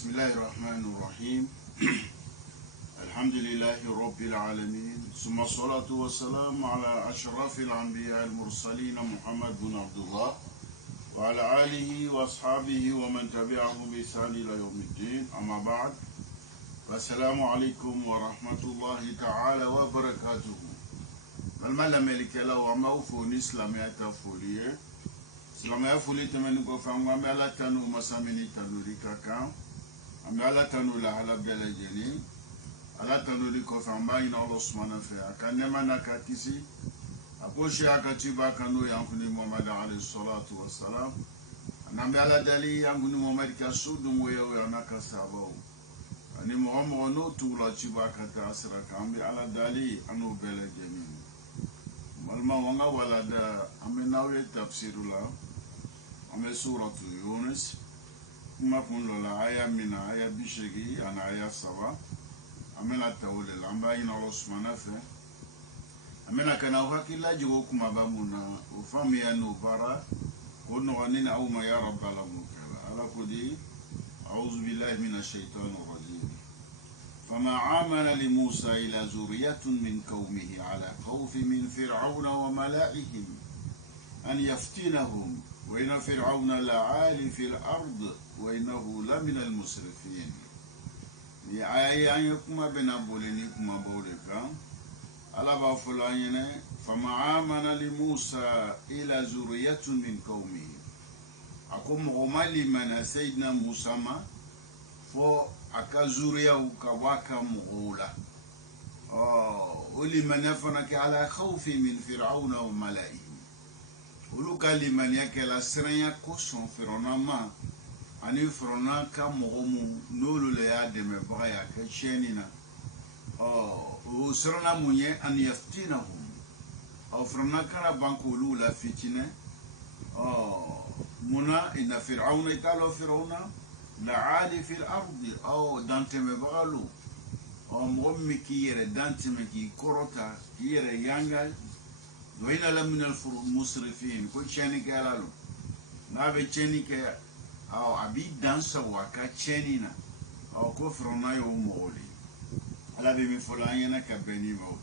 بسم الله الرحمن الرحيم الحمد لله رب العالمين ثم الصلاة والسلام على أشرف الأنبياء المرسلين محمد بن عبد الله وعلى آله وأصحابه ومن تبعهم بإحسان إلى يوم الدين أما بعد والسلام عليكم ورحمة الله تعالى وبركاته الملا ملك الله وما فوني إسلامية فوليه إسلامية فوليه تمني كفام وما تنو مسامني تنو لكاكا أما لا تنو لها بلجني ألا تنو لكفام باين الله سبحانه وتعالى كان ما نكاتيسي أقولش أكتبا كانوا ينفني محمد عليه الصلاة والسلام أنا بلا دليل ينفني محمد كسود مويا ويانا كسابو أني محمد نو تولا تبا كتاسرا كان بلا دليل أنو بلجني مالما وانا ولا دا أمي ناوي تفسير لا أمي سورة يونس ما كنا لا آية من آية بشكي أنا آية سبعة أمي لا تقول الأنبا إن الله سبحانه وتعالى أمي كنا وكيلا جوكم أبامنا وفامي أنو برا كنا غنينا أو ما يا رب العالمين على كودي أعوذ بالله من الشيطان الرجيم فما عامل لموسى إلى ذرية من قومه على خوف من فرعون وملائهم أن يفتنهم وإن فرعون لعال في الأرض وإنه لمن المسرفين يا أيكم بنا بولينكم بولكا على بافلانين فما عامل لموسى إلى ذرية من قومه أقوم غمالي من سيدنا موسى فو akazuria ukawaka mughula ولمن يفنك على خوف من فرعون وملائه uluka liman yake la siranya koson firona ma ani firona ka mogomu nolu le ya deme baga ya ka chenina o sirona munye an yaftinahum aw firona kana banko lula fitine muna ina fir'auna italo fir'auna لعالي في الأرض أو دانتم بغالو أو مغمي كيري دانتم كي كوروتا كيري يانغال وين لمن المسرفين كل شاني كالالو نابي تشاني أو عبيد دانسا وكا تشانينا أو كفرنا يوم مغولي ألا بمن فلانينا كبني موت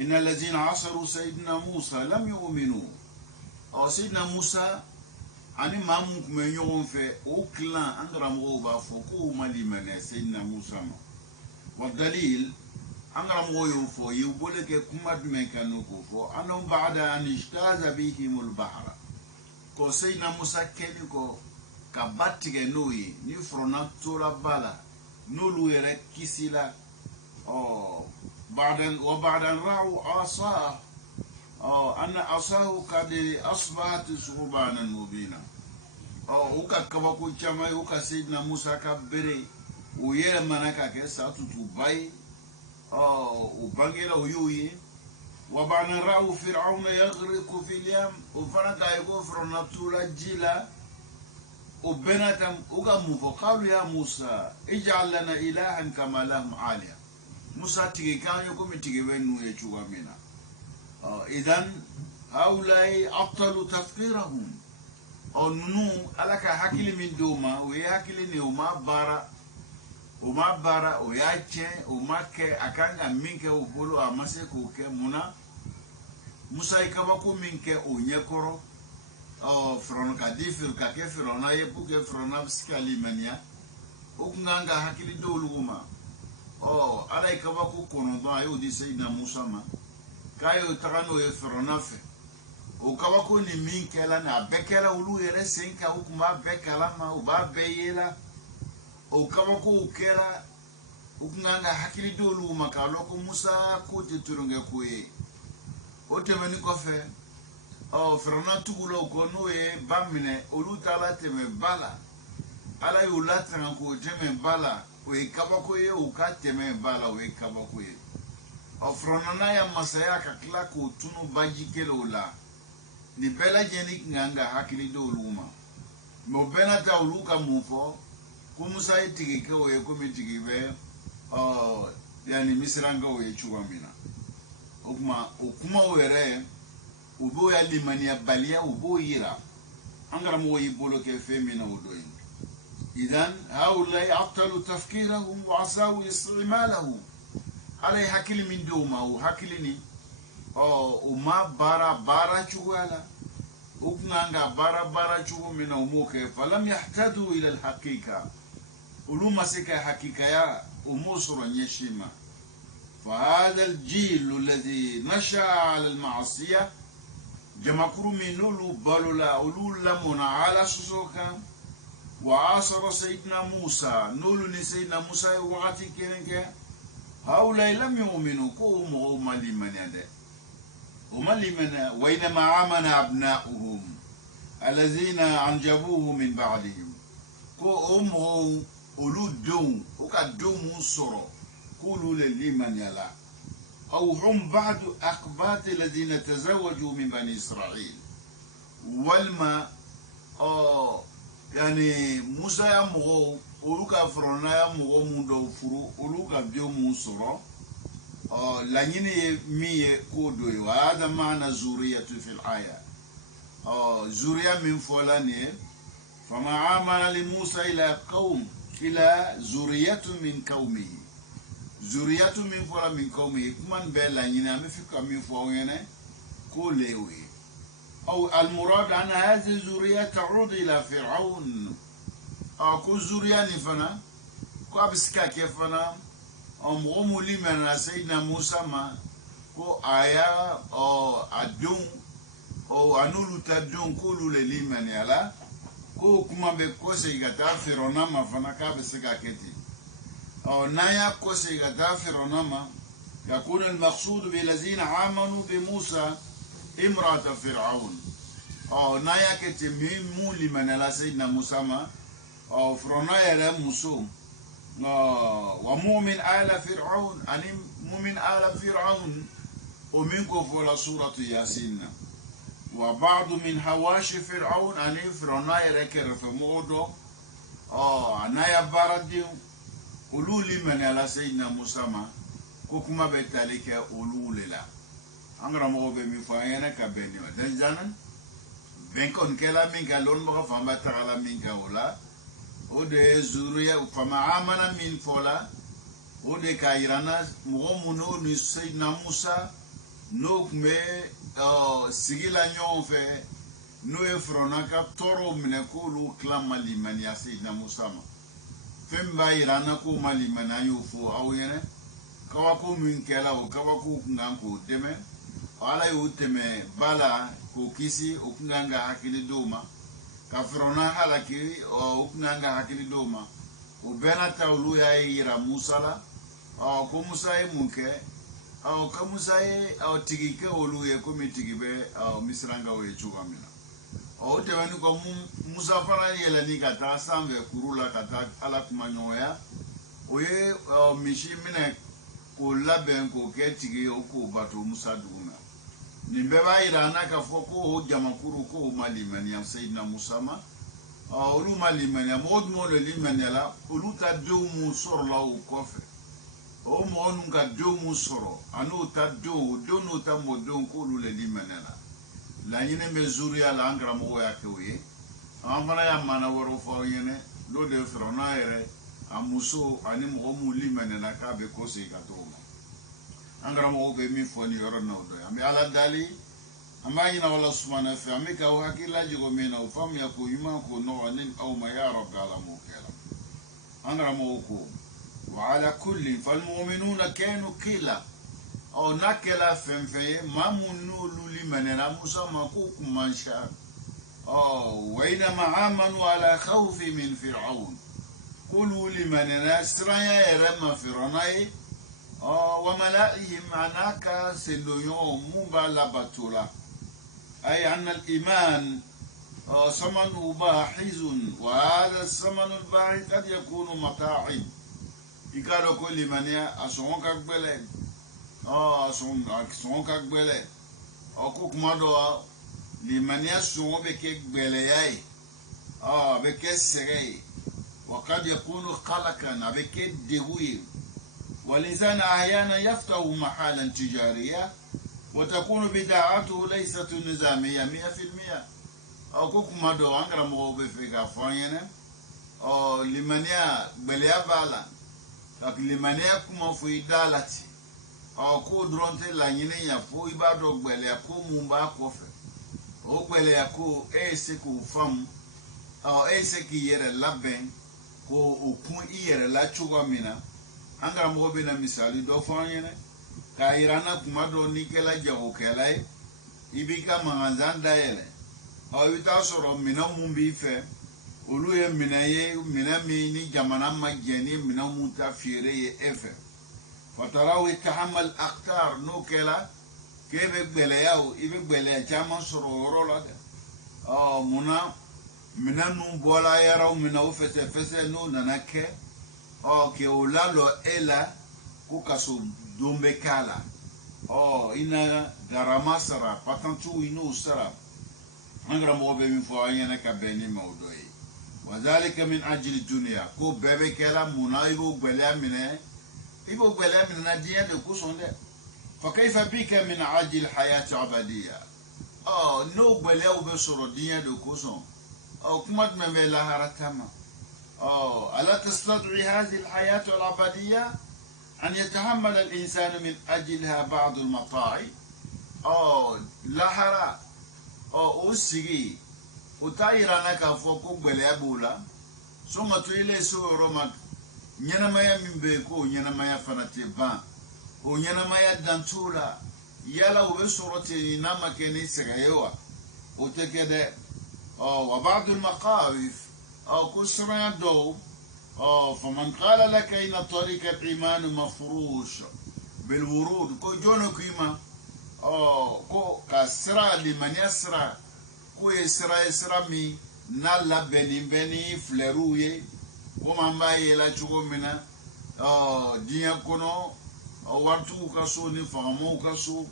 إن الذين عصروا سيدنا موسى لم يؤمنوا أو سيدنا موسى ani mamu kuma ɲɔgɔn fɛ o clan an karamɔgɔw b'a fɔ ko mali mɛnɛ Seydina Musa ma wa dalil an karamɔgɔw y'o fɔ y'u bolo kɛ kuma jumɛn kan n'o k'o fɔ annahu ba'da an ijtaza bihimul bahra ko Seydina Musa kɛli kɔ ka ba tigɛ n'o ye ni fɔrɔna tora ba la n'olu yɛrɛ kisi la ba'dan ra'u asa أن أصاه قد أصبحت صعبانا مبينا وكا كباكو جماعي وكا سيدنا موسى كبري ويرمانا كيسا تتوباي وبانجيلا ويوي وبعد رأوا فرعون يغرق في اليم وفرنكا يغفر نطولا جيلا وبناتم وكا مفقالوا يا موسى اجعل لنا إلها كما لهم عالية موسى تيجي كان يقوم تيجي بينو يجوا منا إذن هؤلاء أبطلوا تفكيرهم أو نو ألك حكيل من دوما ويحكيل نيوما بارا ويأتي وما كه أكانغ منك وبولو أمسك وكه منا موسى يكباكو منك ونيكورو فرون كديفر ككفرنا يبوك فرنا بسكالي منيا وكنغا حكيل دولوما ألا يكباكو كونوبا يودي سيدنا موسى ما kayo tagano e fronafe o kabako ni minkela na bekela ulu yere senka ukuma bekala ma uba beyela o kabako ukela ukunganga hakili dolu makalo ko Musa ko teturunge koye o temeni ko fe frona tugulo ko no e bamine olu tala teme bala ala yulata ko teme bala o e kabako ye o ka teme bala o e kabako ye ofronana ya masaya ka kila ko tunu baji kelo la ni bela jeni nganga hakili do luma mo bena ta uluka mufo ku Musa itigi ke o yeko mitigi be yani misiranga o yechuwa mina okuma were ubo ya limania balia ubo yira angara mo yibolo ke femina odoyin إذن هؤلاء عطلوا تفكيرهم وعصوا استعماله على حكل من دوما وحكلني وما بارا شغالا وكنانغا بارا شغو من أموك فلم يحتدوا إلى الحقيقة ولما سكا حقيقة يا أموسر نيشيما فهذا الجيل الذي نشأ على المعصية جماكرو من لولو بالولا أولولا منا على سوسوكا وعاصر سيدنا موسى نولو سيدنا موسى وقتي كينك هؤلاء لم يؤمنوا كوهم وهم لمن يده هم لمن وإنما آمن أبناؤهم الذين أنجبوه من بعدهم كوهم أولو دون وكدوم صرو قولوا لمن يلا أو هم بعض أقباط الذين تزوجوا من بني إسرائيل والما يعني موسى يمغو أولوكا فرونا يمغو مندو فرو أولوكا بيو موسورو لانيني مية كودوي وهذا معنى زورية في الآية زورية من فلاني فما عمل لموسى إلى زورية من قومه زورية من فلان من قومه كمان بلانيني أمي فيك من فوقنا كوليوي أو المراد أن هذه الزورية تعود إلى فرعون كو زورية نفنا كو أبسكا كيفنا أمغمو لمن سيدنا موسى ما كو آية أو أدون أو أنولو تدون كولو لمن يلا كو كما بكو سيغتا فرعون ما فنا كابسكا كتي أو نايا كو سيغتا فرعون ما يكون المقصود بالذين آمنوا بموسى امرأة فرعون نايا كتي مولي من لا سيدنا موسى ما فرعون يرى موسى ومؤمن آل فرعون أني مؤمن آل فرعون ومنكم فولا سورة ياسين وبعض من هواشي فرعون أني فرعون يرى كرف مودو نايا بارديو أولولي من لا سيدنا موسى ما كوكما بتاليك أولولي لا angra mo be mi fayena ka benyo dan janan benkon kela min ka lon mo fa mbata kala min ka wala o de zuriya fama amana min fola o de ka irana mo muno ni sayyidina Musa no me sigila nyon fe no e frona ka toro mine ko lu klama liman ya sayyidina Musa ma femba irana ko maliman ayu fo awiyene kawa ko min kela o kawa ko nganko deme ala yuteme bala ko kisi okunganga hakili doma kafrona halaki okunganga hakili doma ubena taulu ya ira musala ko musaye munke ko musaye tigike oluye ko mitigibe misranga we chugamina tebani ko musa fara yela ni kata sambe kurula kata ala kumanyoya oye mishi mine ko laben ko ketigi ko bato musa duguna nimbeba irana ka foko jamakuru ko malimani ya sayyidina Musa ma olu malimani ya mod mo le limani la olu ta do mu soro la o kofe o mo nunga do mu soro anu ta do no ta mo do ko olu le limani la yine mezuri ya la angra mo ya ke wi amana ya mana woro fo yene lo de frona ere amuso ani mo mu limani na ka be ko se ka to angra mo be mi foni yoro no do ami ala dali amayina wala subhanahu fa amika wa hakila jigo mena ufam ya ko yuma ko no anin aw ma ya rabb ala mo kala angra mo ko wa ala kulli fal mu'minuna kanu kila aw nakala femfe mamunu luli manena musa ma ko kumansha wa ina ma'amanu ala khawfi min fir'aun qulu liman nasraya yarma fir'aunai وملائهم عناك سندويون مبالا بطولا أي أن الإيمان ثمنه باحث وهذا الثمن الباحث قد يكون متاعب يقالوا كل من أسونك أقبله أسونك أقبله أكوك مدوا لمن يسون بك أقبله بك سري وقد يكون قلقا بك دهوي والإنسان أحيانا يفتح محالا تجارية وتكون بداعته ليست نظامية 100% أو كوك مدو أنغرا مغوبة في كافانينا limania gbelea bala ak limania kuma fu idalati ko dronte la nyine ya fu ibado gbelea ko mumba ko fe o gbelea ko ese ko fam ese ki yere laben ko okun iyere la chugo mina anga mo be na misali do fanyene ka irana kuma do nikela jago kelai ibika manganzanda yele ita soro mina mumbi fe olu ye mina mi ni jamana majeni mina muta fiere ye efe fataraw yatahammal aqtar no kela kebe gbele yaw ibe gbele chama soro rola de muna mina nu bola yaraw mina ufete fese no nanake ke olalo ela ku kaso dombe kala ina garama sara patantu inu sara angra mo be mi fo ayena ka beni mawdoyi وذلك من أجل الدنيا كو بيبي كلا منا يبو بلا منه نديا دكوسون ده فكيف بك من أجل حياة عبدية نو بلا وبصر الدنيا دكوسون كمد من بلا هرتما ألا تستطيع هذه الحياة العبدية أن يتحمل الإنسان من أجلها بعض المطاعي لا هرا أوسيجي utayirana ka fo ko gbele abula so mato ile so roma nyana maya mimbe ko nyana maya fanate ban o nyana maya dantula yala o sorote na makeni segayewa o tekede wa ba'd al maqawif kusra do faman qala laka in tariq al iman mafrush bil wurud ko jono kima ko kasra liman yasra ko esra mi na la beni fleruye ko mamba yela chugo mina dia kono wartu ka so ni famo ka so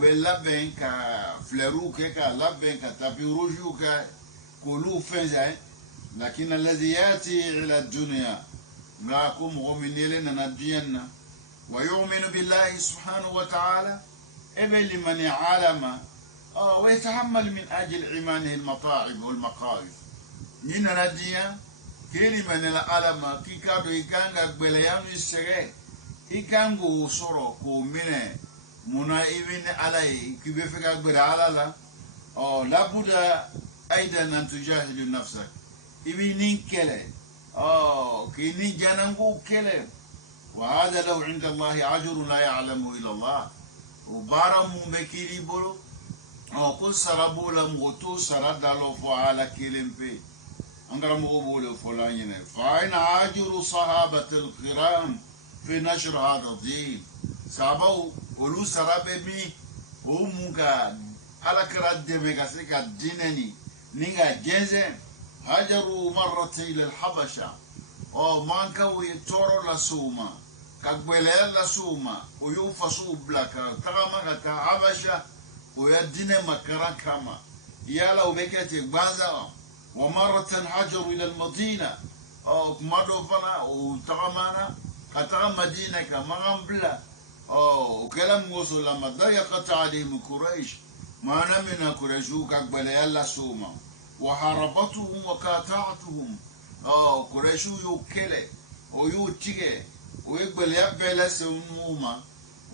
be la ben ka fleru ke ka la ben ka tapi roju ka kulu fenja lakin alladhi yati ila dunya ma kum mu'minina nabiyana wa yu'minu billahi subhanahu wa ta'ala ebe liman alama ويتحمل من أجل إيمانه المطاعم والمقايف نينا نديا كلمة العلماء كي كادو يكان قبليان يسرع يكان قو صرو كو منه منا إبن علي كي بيفك قبل على لابد أيضا أن تجاهد نفسك إبن كله كي نجاننقو كله وهذا لو عند الله أجر لا يعلمه إلا الله وبارم مكيري بولو ko sarabu la moto sarada lo fo ala kelempe angara mo bole fo la nyene fa ina ajru sahabat al kiram fi nashr hada din sababu olu sarabe mi o muga ala kra de mega se ka dinani ninga genze hajaru marrati ila al habasha manka wi toro la suma kagbele la suma o yo fasu blaka tagama ka habasha ويدنا مكرا كما يالا وبكتي بازا ومرة هاجروا إلى المدينة مدو فنا وتغمانا كتغم مدينة كما بلا وكلام وصل لما ضيقت عليهم قريش ما نمنا قريشو كقبل يالا سوما وحاربتهم وقاطعتهم قريشو يوكله ويوتيجي ويقبل يبلا سوما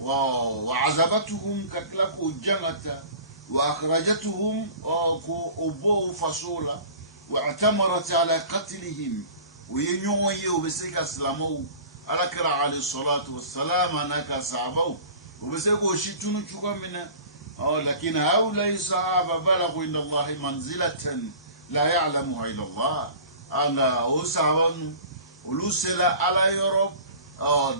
وعذبتهم ككلكو جنة وأخرجتهم أبو فصولا واعتمرت على قتلهم وينيو بسيك أسلامو على كرا عليه الصلاة والسلام أنك صعبوا وبسيكو شتونو شوكا منا لكن هؤلاء الصحابة بلغوا إن الله منزلة لا يعلمها إلا الله أنا أصحابا ولوسلا على يوروب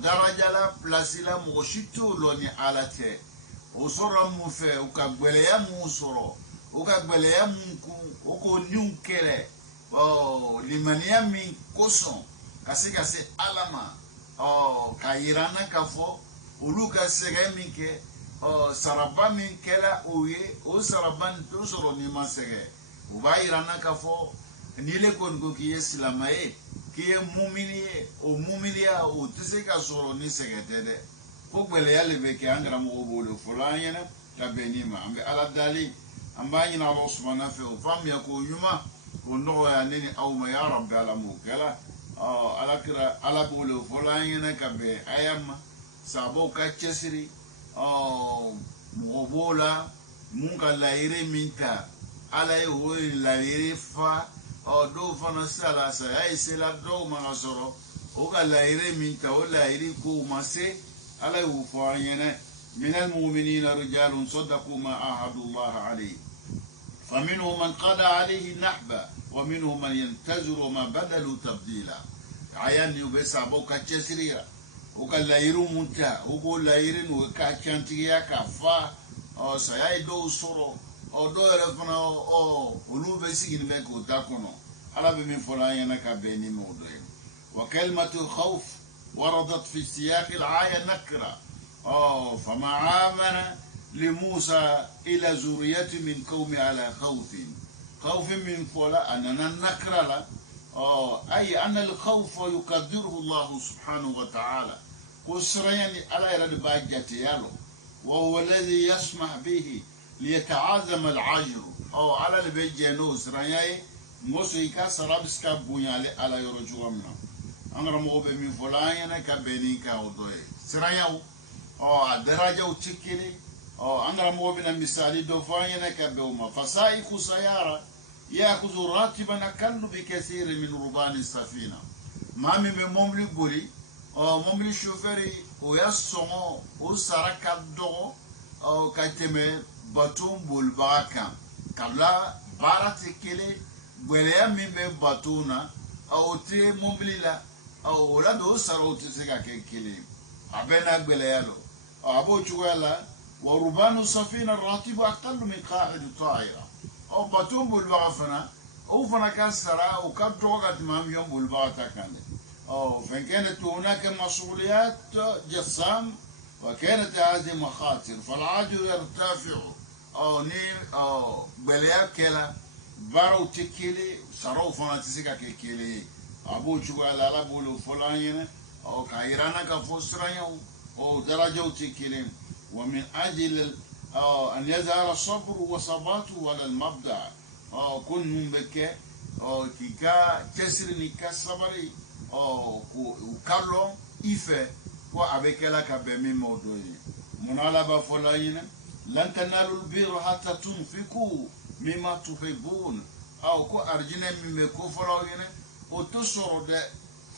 daraja la place la moshito lo ni alate osoro mu fe o ka gbele ya mu soro o ka gbele ya mu ku o ko niunkele limania mi koson kasika se alama kayirana kafo uluka sege mi ke saraba mi kela oye o saraban to soro ni masege o bayirana kafo nile kon ko ki islamae kiye muminiye o muminia o tiseka soro ni segetede ko gbele yale be ke angra mo bolo fulanyena ka benima ambe ala dali ambani na Allah subhanahu wa ta'ala fam ya ko yuma ونو يعني أو ما يا رب على موكلا على كرا على بولو فلان كبي أيام سابو كاتشسري مغبولا مونكا لايري مينتا على يهوي لايري فا دو فانا سالا ساي سلا دو ما سورو اوكا لايري مينتا ولا لايري كو ماسي على يوفاينا من المؤمنين رجال صدقوا ما عاهدوا الله عليه فمنهم من قضى عليه نحبا ومنهم من ينتظر وما بدلوا تبديلا عيان يبس ابو كاتشسريا وكا لايرو مونتا وكو لايرين وكاتشانتيا كفا ساي دو سورو دو رفنا ولو بسيغ نبكو تاكونو على بمن فلاينا كبيني موضوعين وكلمة الخوف وردت في سياق الآية نكرة فما آمن لموسى إلى ذرية من قوم على خوف من فلا أننا نكرة أي أن الخوف يقدره الله سبحانه وتعالى قصرين على يرد باجتيالو وهو الذي يسمح به ليتعاظم العجر على البيجينوس رأي موسيقى سرابسكا بنيالي على يرجوامنا أنغرا موبي من فلاينا كبينيكا ودوي سراياو الدراجة وتكيلي أنغرا موبي مثالي دوفاينا كبيوما فسائق سيارة يأخذ راتبا أقل بكثير من ربان السفينة مامي من مملي بولي مملي شوفري ويسمو وسركا دو كتمي باتون بولباكا كلا باراتكيلي بوليا ميمي باتونا أو تي ممليلا أو لا دو سارو تسيكا كيلي أبنا بوليالو أبو تشويلا وربان السفينة الراتب أقل من قائد الطائرة أو باتون بولباكا أو فنا كان سرا وكدوغا تمام يوم بولباكا كان فإن كانت هناك مسؤوليات جسام وكانت هذه مخاطر فالعاجل يرتفع بليا كلا بارو تكيلي سارو فانا تسيكا كيلي ابو تشوغا لا بولو فلان كايرانا كفوسرانيو درجه تكيلي ومن اجل ان يظهر الصبر وثباته على المبدا كن بك كيكا كسرني كسبري وكارلو إفه وأبيكلا كبمي موضوعي منالا بفلاينا لن تنالوا البر حتى تنفقوا مما تحبون أو كو أرجنا مما كفلاينا وتصور ده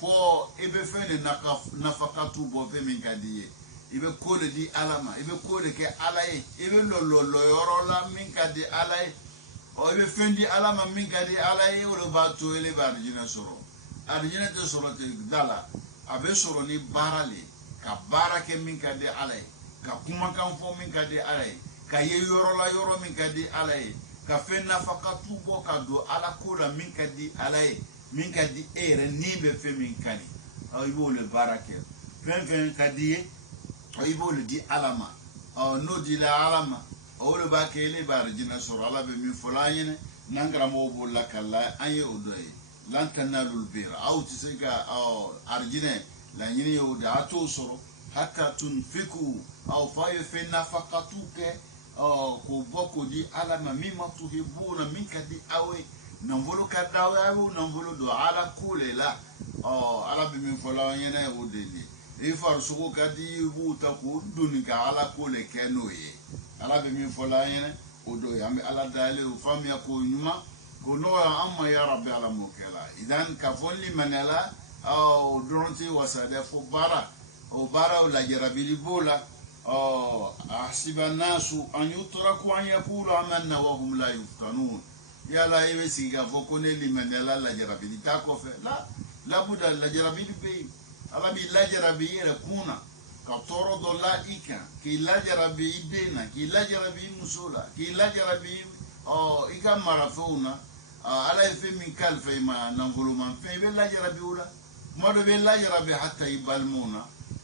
فو إبفين نفقاتو بوفي من كديه ibe kole di alama ibe kole ke alaye ibe lo yorola min kadi alaye o ibe fendi alama min kadi alaye o ba to ele ba arjina soro arjina to soro te dala abe soro ni barale ka barake min kadi alaye ka kuma kan fo min kadi alaye ka ye yorola yoro min kadi alaye ka fenna fakatu bo ka do ala kola min kadi alaye min kadi ere ni be fe min kadi o ibo le barake fen kadi oyibo le di alama no di la alama o le ba ke le bar jina soro ala be mi folanyene nangara mo bo la kala anye odoy lan tanalul bira aw tisega arjine la nyini yo da to soro hatta tunfiku aw fa fi nafaqatuke ko boko di alama mimma tuhibuna minka di awe nanvolo ka dawe awu nanvolo do ala kulela ala be mi folanyene odeli ifar suko kadi buta ko duni ka ala ko le kenoye ala be min fola yene odo yami ala dale o fami ko nyuma ko no amma ya rabbi ala mokela idan ka fonni manela o dronti wasade fo bara o bara o la jarabili bola ahsiba nasu an yutraku an yaqulu amanna wa hum la yuftanun yala ibe singa fo ko ne limanela la jarabili ta ko fe la buda la jarabili be ala bi lajara bi yere kuna ka toro do la ika ki lajara bi idena ki lajara bi musula ki lajara bi ika marafuna ala fe min kalfe ma nangolo man fe be lajara bi ula modo be lajara bi hatta ibalmuna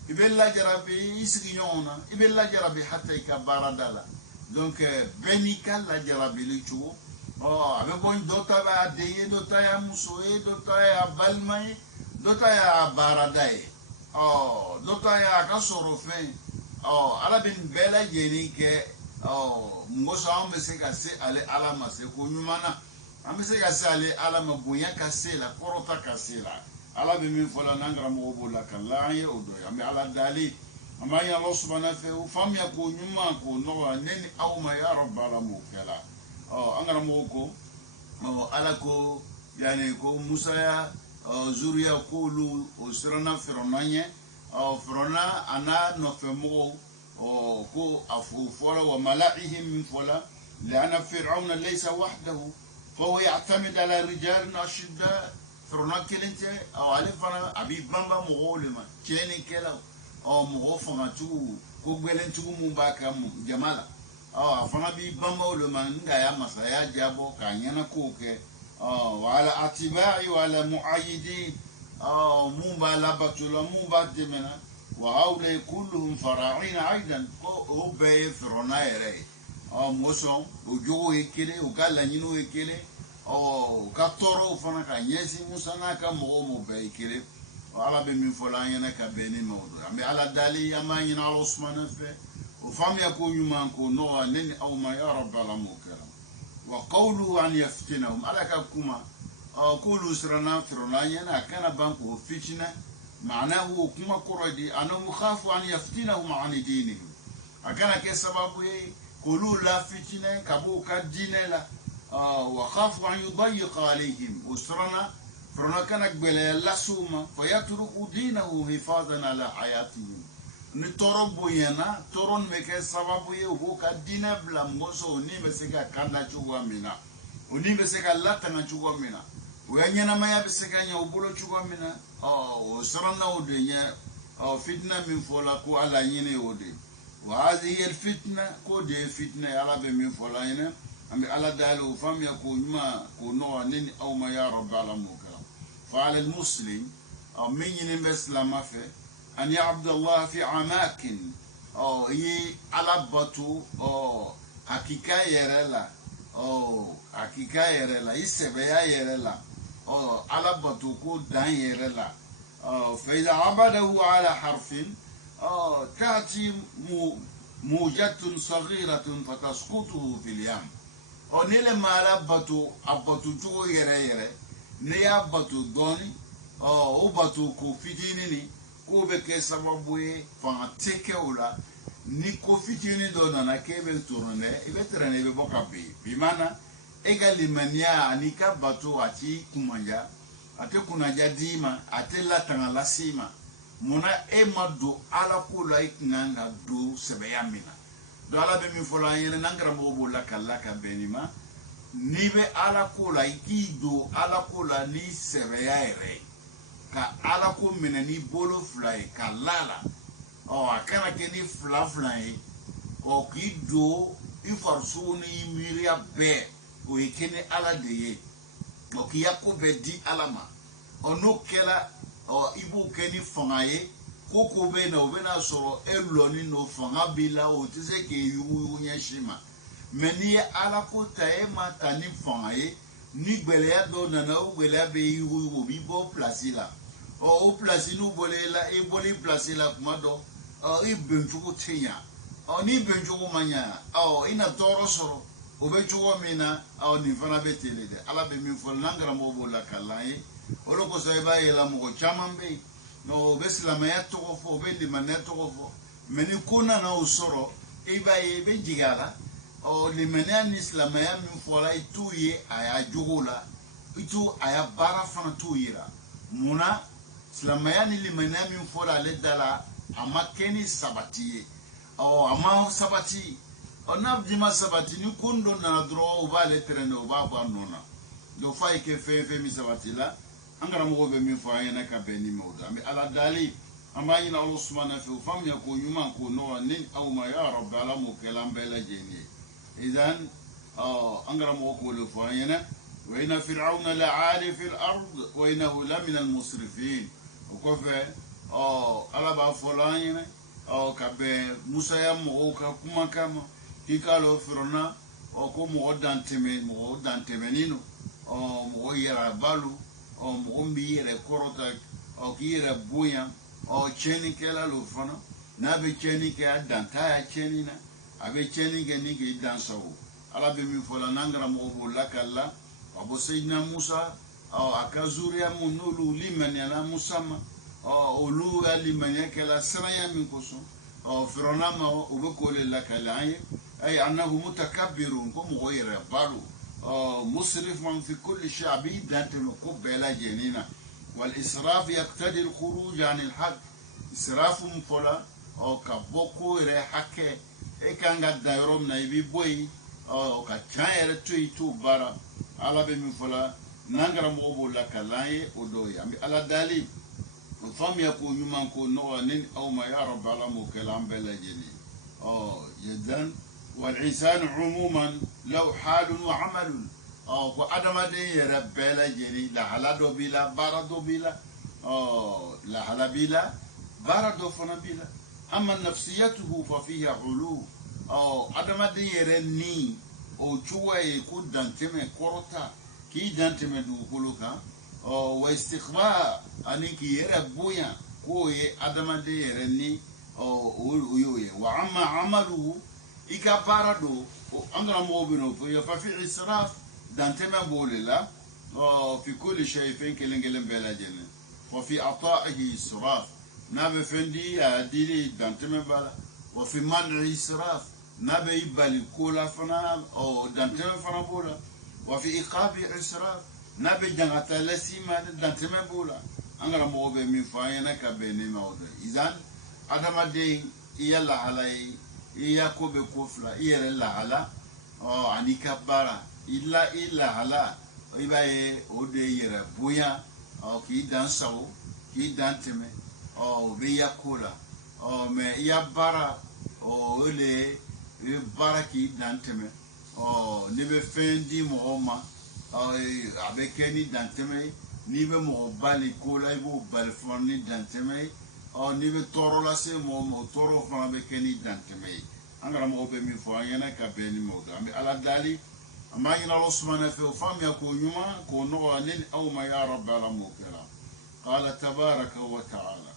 ibe lajara bi isginyona ibe lajara bi hatta ikabaradala donc benika lajara bi lichu abe bon dota ba deye dota ya musoe dota ya balmai dota ya baradaye dota ya kasoro fe ala bin bela jeni ke ngoso ambe se ka se ale ala mase ko nyumana amse ka sale ala mabunya ka sela korota ka sela ala be min fola nangra mo bola kala ye odo ya me ala dali ama ya Allah subhanahu fam ya ko nyuma ko no neni awma ya rabbal mukala angara mo ko ala ko yani ko Musa ya zuriya ko lu osrana fironanye firona ana no femo ko afu fola wa malaihim min fola لأن فرعون ليس وحده فهو يعتمد على رجال أشداء فرعون كلنت أو على فنا أبي بامبا مغولما كيني كلا أو مغوفنا تو كوبلن تو مباكا جمالا أو فنا بي بامبا ولما نجايا مسايا جابو كانينا كوكي وعلى أتباعي وعلى معايدين موبا لابتولا موبا دمنا وهؤلاء كلهم فراعين أيضا أو بي فرعون يري moson o jogo ekele o kala nyino ekele o ka toro fana ka nyesi Musa na ka mo be ekele ala be min fola yana ka beni mawdu ambe ala dali amani na Usman fe o fam ya ko yuma ko no nen aw ma ya rabbal alamin wa qawlu an yaftinahum ala ka kuma qulu sirana firona yana kana banko fitna معناه كما قردي أنا مخاف أن يفتنهم عن دينهم أكان كسبب كلوا لا فتنة كبوكا دينلا وخاف أن يضيق عليهم أسرنا فرنا كان قبل لا سوما فيتركوا دينه حفاظا على حياتهم نتورب ينا تورن مك سبب يبوكا دين بلا موسو ني مسكا كاندا جوا منا وني مسكا لا تنا جوا منا ويننا ما يبسكا نيوبولو جوا منا أسرنا ودنيا فتنة من فولاكو على يني ودي وهذه الفتنة كودي فتنة على بمن فلاينا أم على دالو فم يكون ما كونوا نين أو ما يا رب العالمين فعلى المسلم أو من ينبس لما في أن يعبد الله في أماكن أو هي على بطو أو حقيقة يرلا أو حقيقة يرلا يسبيا يرلا أو على بطو كود دان يرلا فإذا عبده على حرف تأتي موجة صغيرة فتسقطه في اليم ونيل ما لبتو أبتو جو يرى نيا بتو دوني أو بتو كوفيتيني كوبك سببوي فانتك ولا نيكو فيتيني دونا كيبل تورني يبترني ببوكابي بمعنى إيجالي منيا نيكا بتو أتي كومانجا أتي كوناجا ديما أتي لا تنالا سيما muna do ala ko la iknanga do sebeya mina do ala be mi fola yele nangara bobo la kala ka benima ni be ala ko la ikido ala ko la ni sebeya ere ka ala ko mina ni bolo fly ka lala akana ke ni fly o kido ifarsu ni miria be o ikene ala de ye o kiyako be di alama ono kela ibu keni fangaye koko be na obena soro eloni no fanga bila o tise ke yu nyashima meni ala ko tae mata ni fangaye ni gbele ya do na na gbele be yu bi bo place la o place nu bolela e boli place la kuma do i benjugo tenya ni benjugo manya ina toro soro obe chugo mina ni fana betele de ala be mi fol nangara mo bola kalaye oloko saiba yela mo chamambe no beslama ya tokofo be limana tokofo meni kuna na usoro iba ye be jigala limana ni islama ya min fola ituye aya jugula itu aya bara fana tuyira muna islama ya ni limana min fola le dala amakeni sabati ama sabati onab dima sabati ni kundo na dro ba le trene ba ba nona do fay ke fe mi sabati la angara mo be mi fa yana ka be ni mawda mi ala dali amani na Allah subhanahu wa ta'ala ko yuma ko no nin aw ma ya rabb alamu kalam bela jeni idan angara mo ko le fa yana wa ina fir'auna la'ali fil ard wa innahu la min al musrifin ko fe ala ba folanya ka be Musa ya mo ka kuma kama ikalo firona ko mo danteme nino mo yera balu mo mbi yere korota ki yere buya cheni kela lo fana na be cheni ke danta ya cheni na abe cheni ke ni ke danso ala be mi fola nangara mo bo lakalla abo Sayyidina Musa akazuria munulu limania na musama olu alimania kala saraya min koso fironama ubekole la kalaye ay annahu mutakabbirun ko mughayra balu مسرف في كل شعبي دانت مقبلة جنينة والإسراف يقتضي الخروج عن الحق إسراف مفلا أو كبوكو ريحك إيه كان قد دايروم نايبي بوي أو كتشان يرتوي تو بارا على بمفلا نانغرا موبو لكالاي ودوي على دالي فم يكون يمانكو نوانين أو ما يعرف على موكلام بلا جنين يدان والإنسان عموما له حال وعمل وعدم دي ربلا جري لا حلا دو بلا بارا بلا لا حلا بلا بارا فنا بلا أما نفسيته ففيها علو عدم دي رني أو جوا يكون دانتمي كورتا كي دانتمي دو كلوكا واستخفاء أنك يربويا كوي عدم دي رني وعما عمله إيكا بارادو أنغرا موبينو ففي إسراف دانتما بوللا في كل شيء فين كلنجلن بلا جنة وفي عطائه إسراف نابي فندي ديلي دانتما بلا وفي منع إسراف نابي يبالي كولا فنا أو دانتما فنا بولا وفي إيقاب إسراف نابي جنغتا لسيما دانتما بولا أنغرا موبي من فاينا كبيني مودا إذن أدما دي إيالا علي iya ko be ko fla iyere la hala anika bara illa hala ibaye ode yere buya ki dan sawo ki dan teme be yakola me iya bara ole bara ki dan teme ne be fendi mo ma avec ni dan teme ni be mo bali kola ibo bal fonni dan teme ni be toro la se mo toro fana be keni danteme angara mo be mi fo ayana ka be ni mo gambe ala dali amma ina Allah subhanahu wa ta'ala ya ko nyuma ko no anin aw ma ya rabb ala mukira qala tabaraka wa ta'ala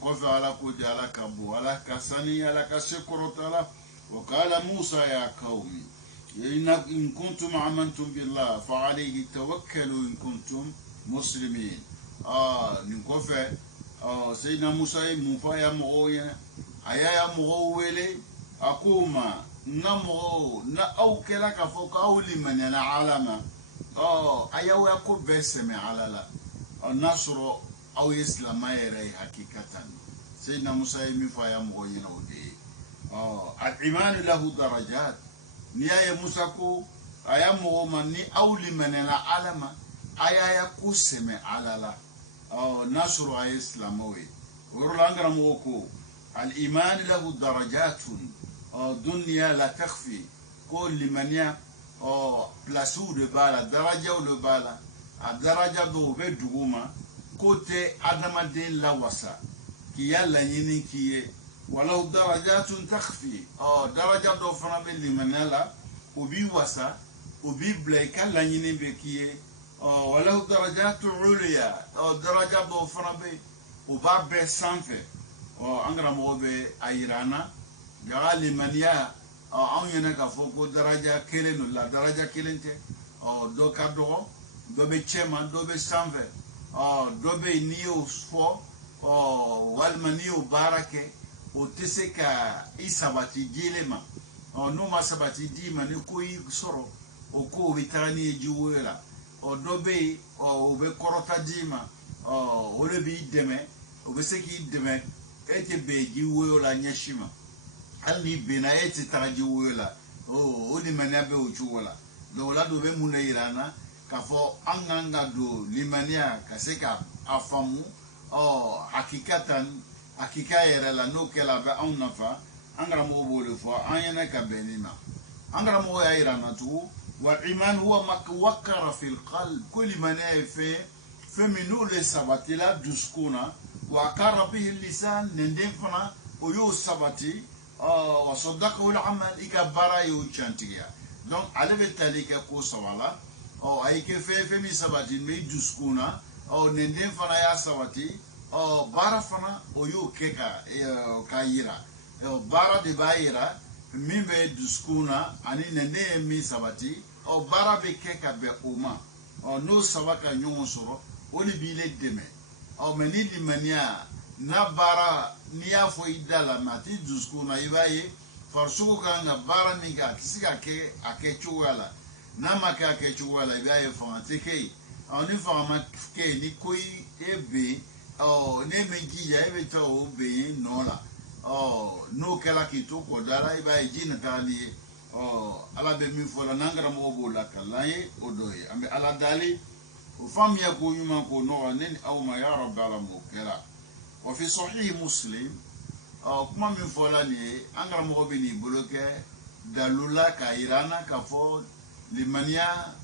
wa fa ala ko jala ka bu ala ka sani ala ka shukru ta'ala wa qala Musa ya qaumi in kuntum amantum billah fa alayhi tawakkalu in kuntum muslimin nin ko fe Sayyidina Musa mufa ya moya aya ya mo wele akuma na mo na au kela ka foka au limanya na alama aya wa ko beseme alala nasro au islama yere hakikatan Sayyidina Musa mufa ya mo yena ode al-iman lahu darajat ni aya Musa ko aya mo man ni au limanya na alama aya ya ko seme alala نشر إسلامي ورلانغرا موكو الإيمان له درجات دنيا لا تخفي كل من بلاسو لبالا درجة ولبالا الدرجة دو بدوما كوتي أدم الدين لا وسا كي يلا ينين كي ولو درجات تخفي درجة دو فرنبي لمن لا وبي وسا وبي بلايكا لا ينين بكي وله درجات عليا درجة بوفرنبي وباب سانفي أنغرا موبي أيرانا جعل منيا أو ينكا فوق درجة كيلين ولا درجة كيلينتي دو كادو دو بيتشما دو بسانفي دو بنيو فو والمنيو باركة وتسكا إساباتي جيلما نوما ساباتي ديما نكوي سورو وكو بيتاني جويلا dobe obe korota dima ole bi deme obe seki deme ete beji wola nyashima alni bena ete taraji wola oni manabe uchuola do la do be muna irana kafo anganga do limania kaseka afamu hakikatan hakika yere la no kela ba onnafa angara mo bolu fo ayana ka benima angara mo ya irana tu والإيمان هو ما وقر في القلب كل من يفي فمنو لسبتي لا دسكونا وأقر به اللسان نندفنا ويو سبتي وصدقه العمل إكبارا يوشانتيا donc على بالتالي كو سوالا أي كيف فمي سبتي مي دسكونا نندفنا يا سبتي بارا فنا ويو كيكا كايرا بارا دي بايرا mi be duskuna ani nene mi sabati o bara be keka be uma no sabaka ɲɔgɔn sɔrɔ o de b'i le dɛmɛ mɛ ni limaniya n'a baara n'i y'a fɔ i da la mɛ a t'i dusukun na i b'a ye farisogo kan ka baara min kɛ a tɛ se ka kɛ a kɛcogoya la n'a ma kɛ a kɛcogoya la i b'a ye fanga tɛ kɛ yen ni fanga ma kɛ yen ni ko e bɛ yen n'e mɛ jija e bɛ taa o bɛ yen nɔ la n'o kɛra k'i to kɔda la i b'a ye ji na taa n'i ye ala bɛ min fɔ la n'an karamɔgɔ b'o la kalan ye o dɔ ye an bɛ ala dali o faamuya ko ɲuman ko nɔgɔ ne ni aw ma ya rabbi ala m'o kɛra o fi sahih muslim kuma min fɔla nin ye an karamɔgɔ bɛ nin bolo kɛ dalu la k'a yira an na k'a fɔ limaniya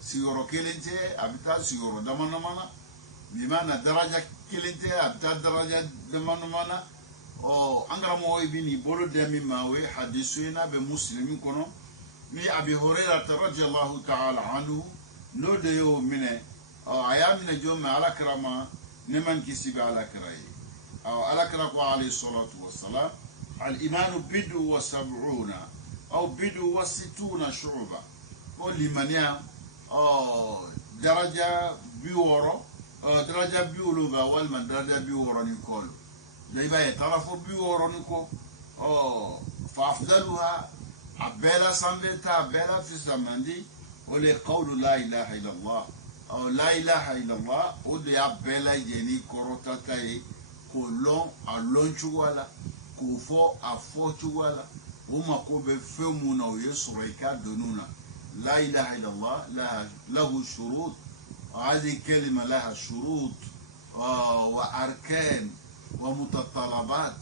sigiyɔrɔ kelen tɛ a bɛ taa sigiyɔrɔ dama dama na bi mana daraja kelen tɛ a bɛ taa daraja dama dama na an karamɔgɔ bɛ nin bolo dɛ min ma o ye hadisu ye n'a bɛ muslimi kɔnɔ ni Abi Hurairata radiyallahu ta'ala anhu n'o de y'o minɛ a y'a minɛ jɔn mɛ alakira ma ne man kisi bɛ alakira ye alakira ko alayhi salatu wassalam al-imanu bid'un wa sab'una aw bid'un wa sittuna shu'ba ko limaniya daraja 60 daraja 70 walima daraja 60 ni kɔ da i b'a ye taara fɔ 60 ni kɔ fa afdaluha a bɛɛ la sanfɛ ta a bɛɛ la fisamandi o de ye qawlu la ilaha illallah la ilaha illallah o de y'a bɛɛ lajɛlen kɔrɔtata ye k'o lɔn a lɔn cogoya la k'o fɔ a fɔ cogoya la o mako bɛ fɛn mun na o ye sɔrɔ i ka dɔnniw na la ilaha illallah lahu shurut هذه كلمة لها شروط وأركان ومتطلبات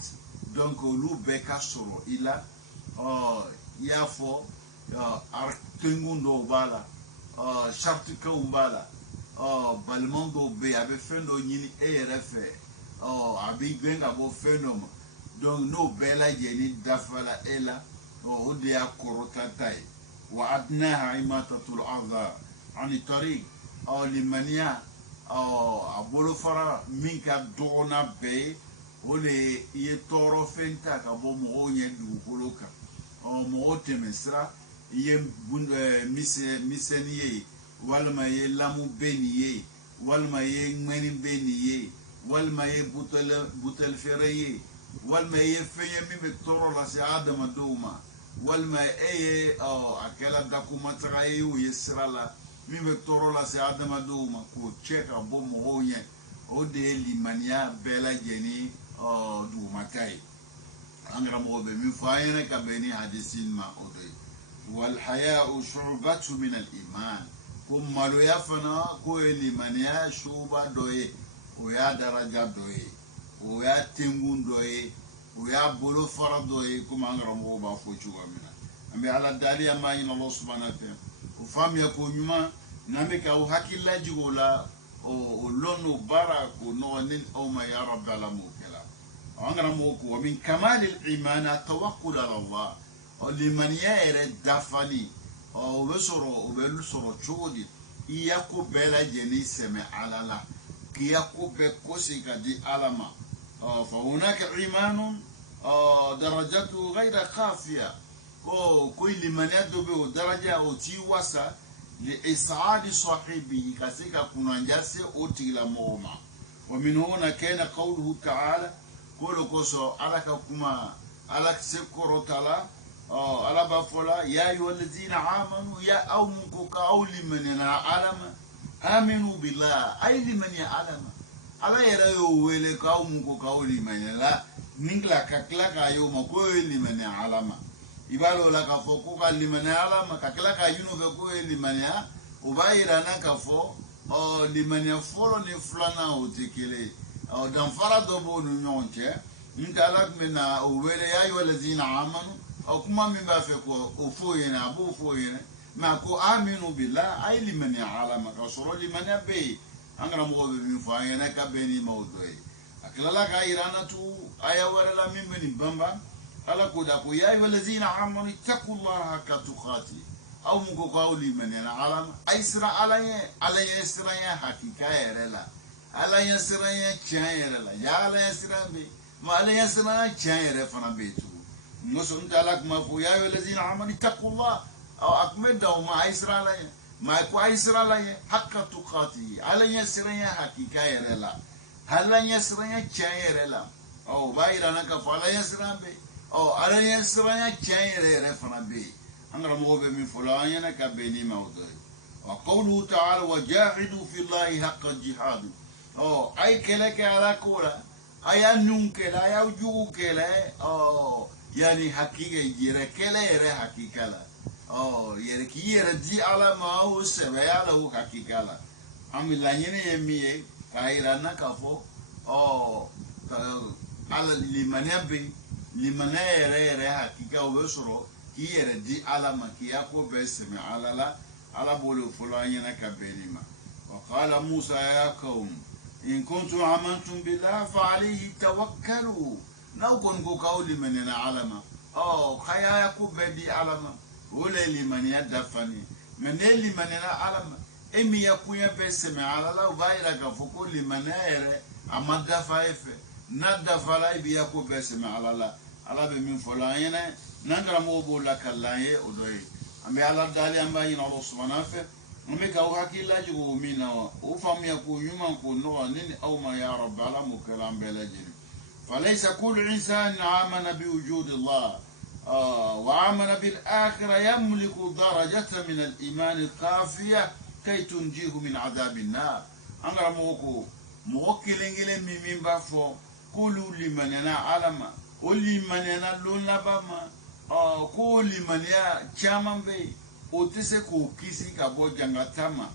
donc olu bɛɛ ka sɔrɔ i la i y'a fɔ tengun dɔw b'a la saritikanw b'a la balimaw dɔw bɛ yen a bɛ fɛn dɔ ɲini e yɛrɛ fɛ a b'i gɛn ka bɔ fɛn dɔ ma donc n'o bɛɛ lajɛlen dafala e la o de y'a kɔrɔtata ye wa adnaha imatatul adha ani tariq limaniya a bolofara min ka dɔgɔna bɛɛ ye o de ye i ye tɔɔrɔ fɛn ta ka bɔ mɔgɔw ɲɛ dugukolo kan mɔgɔw tɛmɛ sira i ye misɛnni ye walima i ye lamu bɛ nin ye walima i ye ŋmɛni bɛ nin ye walima i ye butɛli feere ye walima i ye fɛn ye min bɛ tɔɔrɔ lase adamadenw ma walima e ye a kɛla dakumataga ye o ye sira la min bɛ tɔɔrɔ lase adamadenw ma k'o cɛ ka bɔ mɔgɔw ɲɛ o de ye limaniya bɛɛ lajɛlen dugumata ye an karamɔgɔ bɛ min fɔ an ɲɛna ka bɛn ni hadisi ma o do ye walhaya'u shu'batun min al-iman ko maloya fana ko ye limaniya shuba dɔ ye o y'a daraja dɔ ye o y'a tengun dɔ ye o y'a bolofara dɔ ye komi an karamɔgɔ b'a fɔ cogoya min na an bɛ ala dali an b'a ɲini Allah subhanahu wa ta'ala o faamuya ko ɲuman n'an bɛ ka o hakili lajigin o la o lɔn n'o baara k'o nɔgɔ ne aw ma ya rabbi ala m'o kɛla an karamɔgɔ ko wa min kamalil iman tawakkul ala Allah limaniya yɛrɛ dafali o bɛ sɔrɔ cogo di i ya ko bɛɛ lajɛlen sɛmɛ ala la k'i ya ko bɛɛ kɔsi ka di ala ma fa hunaka imanun darajatu ghayra khafiya ko limaniya dɔ bɛ o daraja o t'i wasa li isaadi sahibi ka se ka kunanja se o tigilamɔgɔ ma wa min huna kana qawluhu ta'ala ko le kosɔn ala ka kuma ala se kɔrɔtala ala b'a fɔ la ya ayyuhallazina amanu ya aw mun ko ka aw limaniyana alama aminu billah ay limaniya alama ala yɛrɛ y'o wele k'aw mun ko k'aw limaniyala ni ka tila k'a ye o ma k'o ye limaniya alama i b'a dɔn o la k'a fɔ ko ka limaniya alama ka tila k'a ɲini o fɛ k'o ye limaniya o b'a yira na k'a fɔ limaniya fɔlɔ ni filanan o tɛ kelen ye danfara dɔ b'o ni ɲɔgɔn cɛ n tɛ ala tun bɛ na o wele ya ayyuhallazina amanu kuma min b'a fɛ ko o f'o ɲɛna a b'o f'o ɲɛna mɛ a ko aminu billah a ye limaniya alama ka sɔrɔ limaniya bɛ yen an karamɔgɔ bɛ min fɔ an ɲɛna ka bɛn ni maaw dɔ ye a tilala k'a yira an na tugun aya wɛrɛ la min bɛ nin banban ala ko da ko ya ayyuhallazina amanu ittaqullaha haqqa tuqati aw mun ko k'aw limaniyana alama a ye siran ala ɲɛ siranya hakika yɛrɛ la ala ɲɛ siranya tiɲɛ yɛrɛ la ya ala ɲɛ siran bɛ yen ma ala ɲɛ siranya tiɲɛ yɛrɛ fana bɛ yen tugun muso n ta ala kuma fɔ ya ayyuhallazina amanu ittaqullaha a tun bɛ dan o ma a ye siran ala ɲɛ ma kwa israla ye hakka tuqati ala yasranya hakika yerela hala yasranya chayerela o bayira naka fala yasrambe o ala yasranya chayere fana be angara mo be min fulanya naka beni mawdu wa qawluhu ta'ala wajahidu fillahi haqqa jihad o ay keleke ala kula aya nunkela aya jugukela o yani hakika yere kele yere hakika la oh yere ki yere di ala ma o sebe ala o hakika la amila nyene yemiye kaira na kafo oh ala limana yere hakika o besoro ki yere di ala ma ki yako beseme ala la ala bolo fulanya na kabelima wa qala musa ya qaum in kuntum amantum billah fa alayhi tawakkalu naw kon ko kawli menena alama oh khaya yako bedi alama wole limani adafani meneli manena alama emi yakuya beseme alala ubaira ka foko limanere amadafa efe nadafa la ibi yako beseme alala ala be min folayene nangara mo bo la kalaye odoye ambe ala dali amba ina Allah subhanahu fa ambe ka hakila jugo mina o famia ko yuma ko no nini au ma ya rabb ala mukalam belajin falaysa kullu insan amana bi wujud Allah وآمن بالآخرة يملك درجة من الإيمان الكافية كي تنجيه من عذاب النار أنا موكلين من بافو كل لمن ينا علما ولمن ينا لون بما كل من يا شامن بي وتسكو كيسي كابو جنغتاما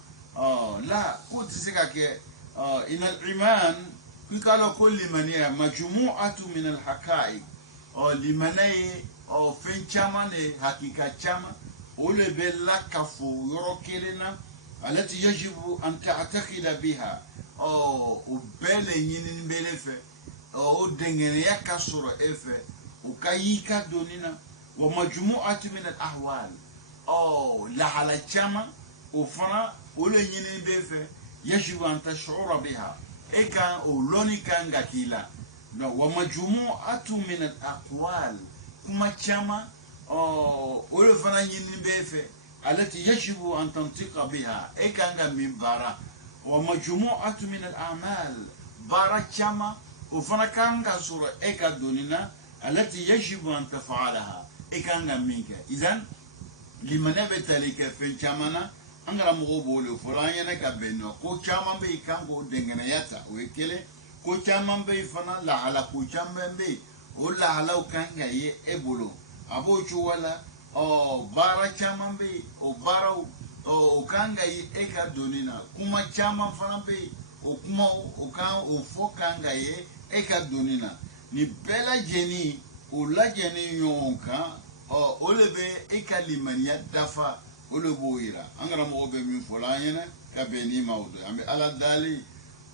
لا كوتسكا كي إن الإيمان كل من يا مجموعة من الحقائق لمن o fen chama ne hakika chama ole bella kafu yorokelena alati yajibu an ta'taqida biha o bele nyinin belefe o dengene yakasura efe ukayika donina wa majmu'atu min al ahwal o la hala chama o fana ole nyinin befe yajibu an tash'ura biha eka o lonika ngakila no wa majmu'atu min al aqwal كما تشاما أولو فنا ينبيفه التي يجب أن تنطق بها إكانغا من بارا ومجموعة من الأعمال بارا تشاما وفنا كانغا سورة إكا دوننا التي يجب أن تفعلها إكانغا منك إذن لمن بتاليك في تشامانا أنغرا مغوبولو فلانيا كابينو كو تشاما بي كانغو دنغنياتا ويكيلي كو تشاما بي فنا لا على كو تشاما بي ola halau kanga ye ebolo abochu wala o bara chaman be o bara o kanga ye eka donina kuma chaman farambe o kuma o kan o fo kanga ye eka donina ni bela jeni o la jeni yonka o olebe eka limania dafa oleboira angara mo be min fola yena ka beni mawdu ambe ala dali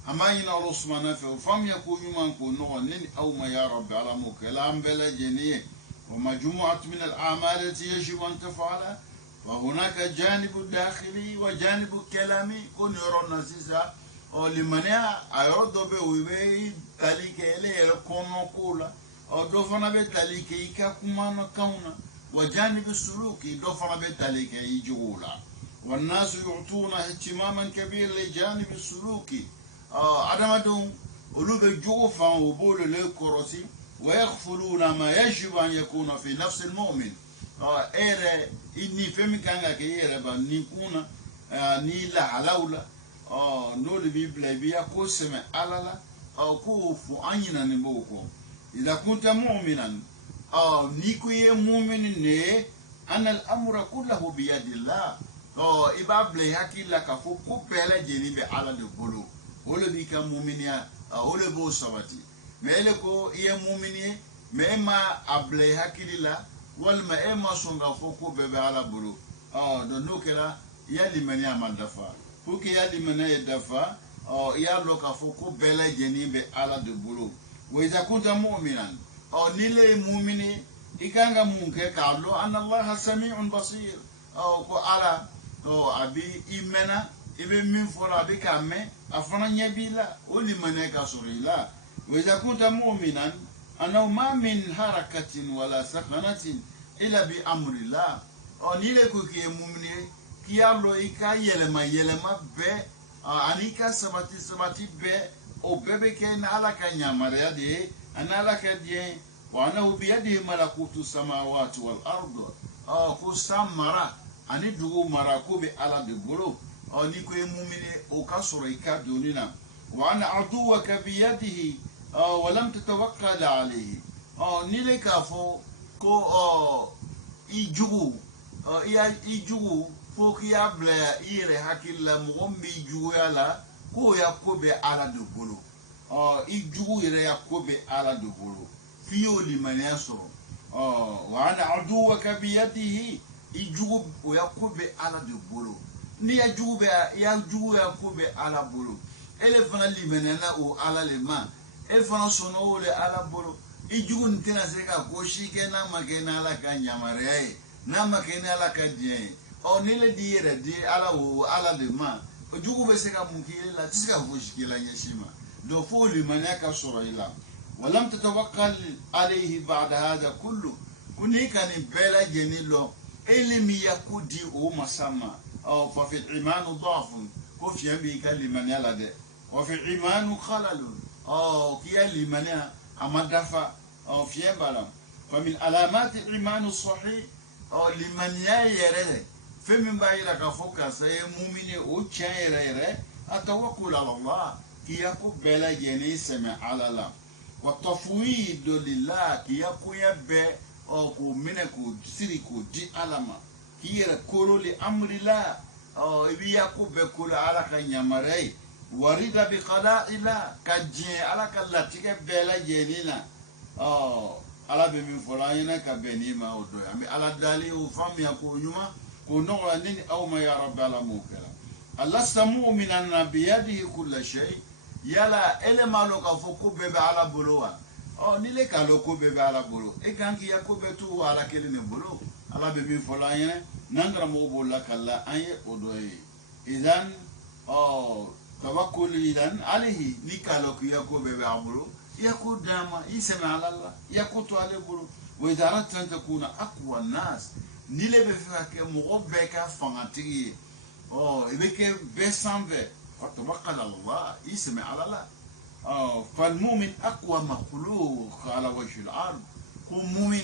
أما إن الله سبحانه فهم يكون يمانكو نغنين أو ما يا رب على مكلام بلا جنيه ومجموعة من الأعمال التي يجب أن تفعلها فهناك جانب داخلي وجانب كلامي كون يرون نسيسا أو لمنها أيرد بويبي تاليك إليه الكون كولا أو دوفنا بتاليك إيكا كمان كونا وجانب السلوكي دوفنا بتاليك يجولا والناس يعطون اهتماما كبيرا لجانب السلوكي عدم قلوب الجوفا وبول للكرسي ويغفلون ما يجب أن يكون في نفس المؤمن إيرا إني فمي كان كييرا بنيكونا نيلا حلاولا نول بيبلا بيا كوسم ألالا كوفو أنينا نبوكو إذا كنت مؤمنا نيكو مؤمن ني أن الأمر كله بيد الله إبا بلا هكي لك فوكو بلا جنيب على البلو ole bika muminia ole bo sabati mele ko iye muminie mema able hakilila wal ma ema songa foko bebe ala bulu do nokela ya limania mandafa fuki ya limania dafa ya loka foko bele jeni be ala de bulu wa iza kunta mu'minan nile mu'mini ikanga munke kallo anna Allah sami'un basir ko ala abi imena ibe min fora be kamme afana nyabila oli maneka surila wa idha kunta mu'minan annahu ma min harakatin wala sakanatin illa bi amrillah nile ko ke mu'mini kiyalo ika yelema be anika sabati be o bebe ke na ala ka nyamare de ana ala ka die wa ana biyadihi malakutu samawati wal ard ko samara ani dugu mara ko be ala de bolo ni ko mumine o ka soro ika donina wa ana aduwaka biyadihi wa lam tatawakkal alayhi ni le ka fo ko ijugu fo kiya bla ire hakilla mo mi jugu yala ko ya ko be ala de bolo ijugu ire ya ko be ala de bolo fiyo liman yasoro wa ana aduwaka biyadihi ijugu o ya ko be ala de bolo ni ya jugu ya ko be ala bolo ele fana limanana o ala le ma ele fana sono o le ala bolo ijugu ntena se ka ko shike na makena ala ka nyamare na makena ala ka die ni le dire di ala o ala le ma jugu be se ka munkile la tsika fo shike la nyeshima do fo limanaka soro ila ولم تتوكل عليه بعد هذا كله كوني كان بلا جنيلو إلمي يكودي أو مسامة ففي الإيمان ضعف كوفي يبي كلمة يلا ده وفي الإيمان خلل كي لمن أما دفع في بلام فمن علامات الإيمان الصحيح لمن يرى فمن بايلك فوق سي مؤمن أو يرى التوكل على الله كي يكون بلا جني سمع على الله والتفويض لله كي يكون يبه ko mine ko siri ko di alama ki yere kolo li amri la ibi yakko be kolo ala ka nyamare warida bi qada'ila ka je ala ka latige bela jenina ala be min fola yana ka benima o do ami ala dali o fam ya ko nyuma ko no nini aw ma ya rabbi ala mukala allah samu min an biyadihi kull shay yala ele malo ka foko be ala bolowa ni le ka lo ko be ala bolo e kan ki ya ko be tu ala kele ne bolo ala be mi fola yene nandra mo bolla kala aye odoye idan tawakkul idan alayhi ni ka lo ki ya ko be ala bolo ya ko dama isma ala allah ya ko to ale bolo wa idarat an takuna aqwa nas ni le be fa ke mo be ka fangati e be ke be sambe tawakkal ala allah isma ala allah فالمؤمن أقوى مخلوق على وجه الأرض كو مؤمن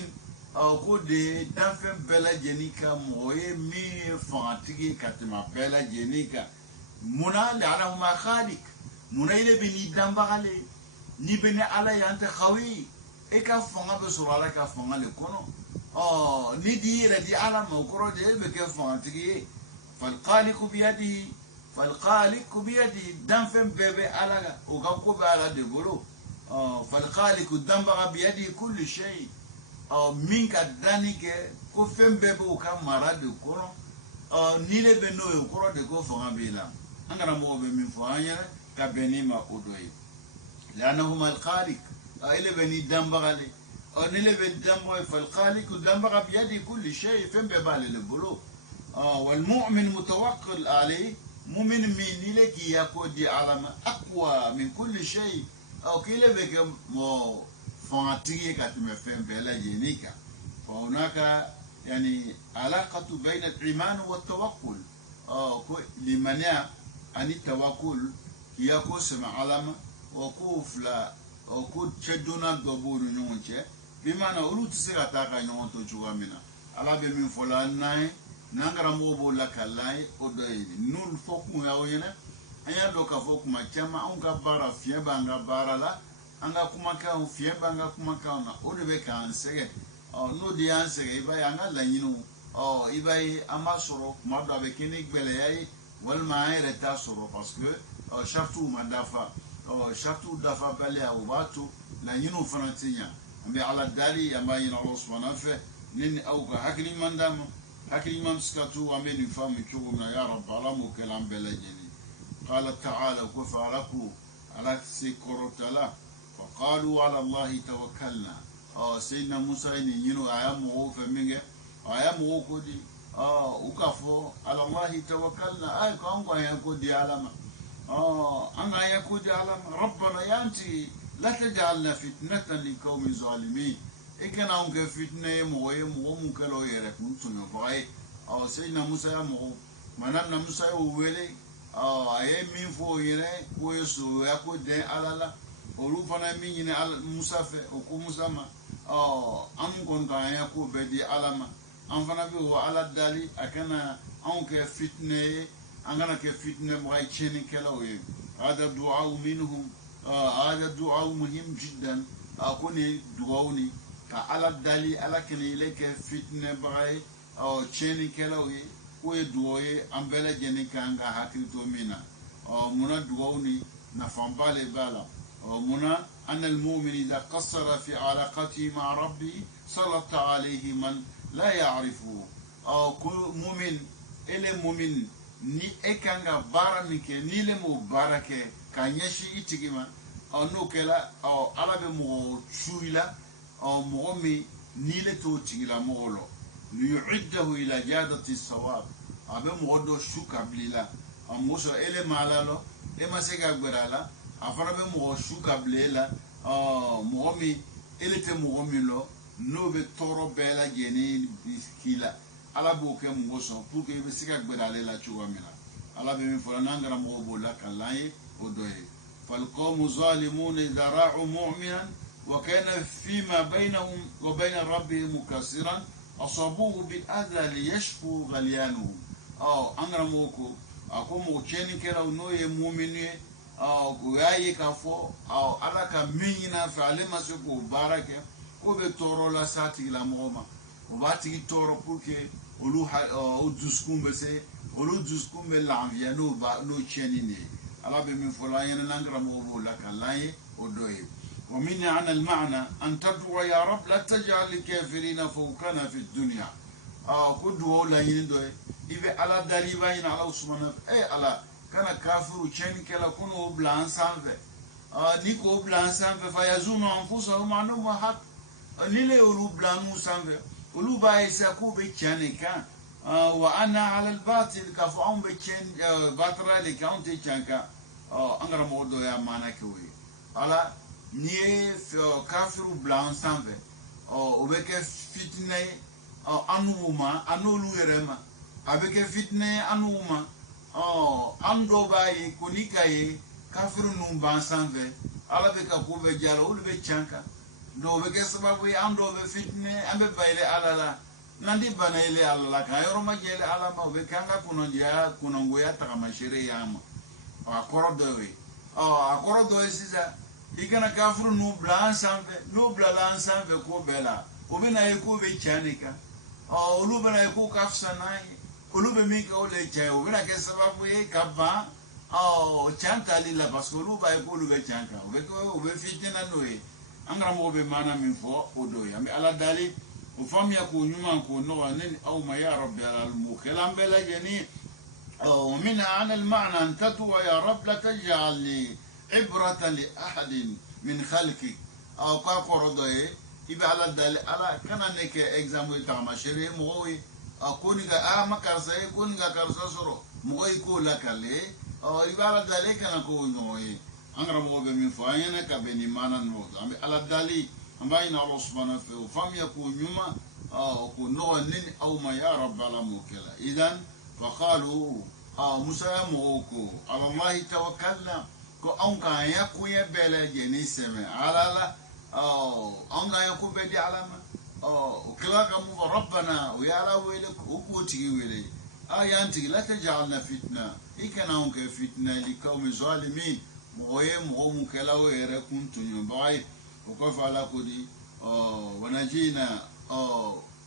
كو دي دافن بلا جنيكا موي مي فانتيكي كاتما بلا جنيكا منا لعنه ما خالق منا إلي بني دامبغالي ني بني على يانت خوي إكا فنغا بسرعة كا فنغا لكونو ني دي ردي على موكرو دي بكي فانتيكي فالخالق بيده فالخالق بيده دم فم بيبي على وقفوا على دبلو فالخالق دم بقى بيده كل شيء منك دانيك كو فم بيبي وكم مراد كورو نيله بنو يكورو دكو فغابيلا انا مو بمن فانيا كبنيما اودوي لانهما الخالق الى بني دم بقى لي نيله بن دم فالخالق دم بقى بيده كل شيء فم بيبي على دبلو والمؤمن متوكل عليه مؤمن من لك يكون دي علامة أقوى من كل شيء أو كلا بك مو فانتيجي كاتم فهم بلا جينيكا فهناك يعني علاقة بين الإيمان والتوكل لمن أن التوكل يكون سمع علامة وكوف لا وكود شدونا دبور نونشة بمعنى أولو تسير أتاكا نون تجوا منا على بمن فلان ناي nangara mobo la kalai odoyi nul foku ya oyene anya doka foku machama anga bara fieba anga bara la anga kumaka fieba anga kumaka na odebe ka ansege no di ansege iba anga la nyinu iba ama soro mada be kini gbele yayi wal maire ta soro parce que shaftu madafa shaftu dafa bale au batu la nyinu frantinya ambe ala dali yamba ina Allah subhanahu fa nini au ka hakli mandam لكن ما مسكتوا ومن فهم كونا يا رب على مكلام بلجني قال تعالى وفعلكوا على سكرتلا فقالوا على الله توكلنا سيدنا موسى ينو ايام هو فمنه ايام هو كودي وكفو على الله توكلنا اي كان يكودي علامه انا يكودي علامه ربنا يانتي لا تجعلنا فتنه لقوم ظالمين إكنا عنك فتنة مويه مو مكلو يرك نتونا فاي سيدنا موسى مو manam na musa yo wele aye min fo yene ko yeso ya ko de alala olu fana min yine musa fe o ko musa ma am kon ka ya ko be di alama am fana bi wa ala dali akana an ke fitne angana ke fitne mo ay cheni kelaw ye hada du'a minhum هذا دعاء مهم جدا أكوني دعوني على الدليل على كني لك فتنة بعي أو تشيني كلاوي كوي دعوي أمبلا جني كانغا هاكل تومينا منا دعوني نفهم بالي بالا منا أن المؤمن إذا قصر في علاقته مع ربه سلط عليه من لا يعرفه كل مؤمن إلى مؤمن ni ekanga bara mike ni le mo barake ka nyeshi itigima no kela ala be mo chuila mo mi ni le to tigila mo lo liyu'iddahu ila jadati sawab abe mo do shuka blila muso ele malalo e masega gberala afara be mo shuka blela mo mi ele te mo mi lo no be toro bela geni biskila ala bo ke mo so pour que be siga gberale la chuwa mina ala be mi fola nangara mo bo la kalaye odoye fal qawmu zalimun idha ra'u mu'minan wa kana fima bainahum wa bain rabbihim mukassiran asabuhu bil adha liyashfu ghalyanuhum angara mo ko ako mo cheni kera no ye mu'mini ko yayi ka fo ala ka minina fa alema se ko barake ko be toro la sati la moma o bati toro pour que olu o duskumbe se olu duskumbe l'envie no ba no chenini ala be min fola yana nangra mo bo la kalaye o doye wa min ana al ma'na an tad'u ya rab la taj'al al kafirina fawqana fi dunya ko do la yin doye ibe ala daliba ina ala subhanahu ala kana kafiru chen kala kuno blan sanve ni ko blan sanve fa yazunu anfusahum anhum haq ni le olu blan sanve olu baye sa ko be chanika wa ana ala al-batil ka fa on be chen batra le kaunte chanka angara modo ya mana kewi ala ni kafiru blan sanve o be ke fitne anuma anolu yerema abeke fitne anuma ando baye kunikaye kafiru numban sanve ala be ka ko be jalo olu be chanka do be ke sababu ando be fitne ambe bayle alala nandi banayle alala ka yoro majele alama be kanga kuno dia kuno ngoya takamashire yama akoro do sisa ikana kafiru nu blan sanve ko bela o be na ko be chanika olu be na ko kafsanai olu be mi ka ole cha o be na ke sababu e kaba chanta lila parce olu ba ko olu be chanka o be fitne na noe angara mo be mana min fo odo ya mi ala dali o famia ko nyuma ko no anen aw ma ya rabbi al mukhalam bela jani o min ana al ma'na an tatwa ya rabb la taj'al li ibratan li ahad min khalqi aw ka korodo e ibe ala dali ala kana ne ke example ta ma shere mo wi akoni ga makarsa e koni ga karsa soro mo ko la kale ibe ala dali kana ko no e angara mo be min fayena ka be ni manan mo ambe ala dali ambayna Allah subhanahu wa ta'ala fam yakun nyuma ko no nin aw ma ya rabb ala mukala idan fa qalu musa mo ko ala Allah tawakkalna ko on ka yakun ya bele je ni seme ala la on ga yakun be di alama kila ka mu rabbana wa ya la wele ko tigi wele ayanti la tajalna fitna ikana on ka fitna li qawmi zalimin moye mo kela o ere kuntu nyombai ko fa la ko di wanajina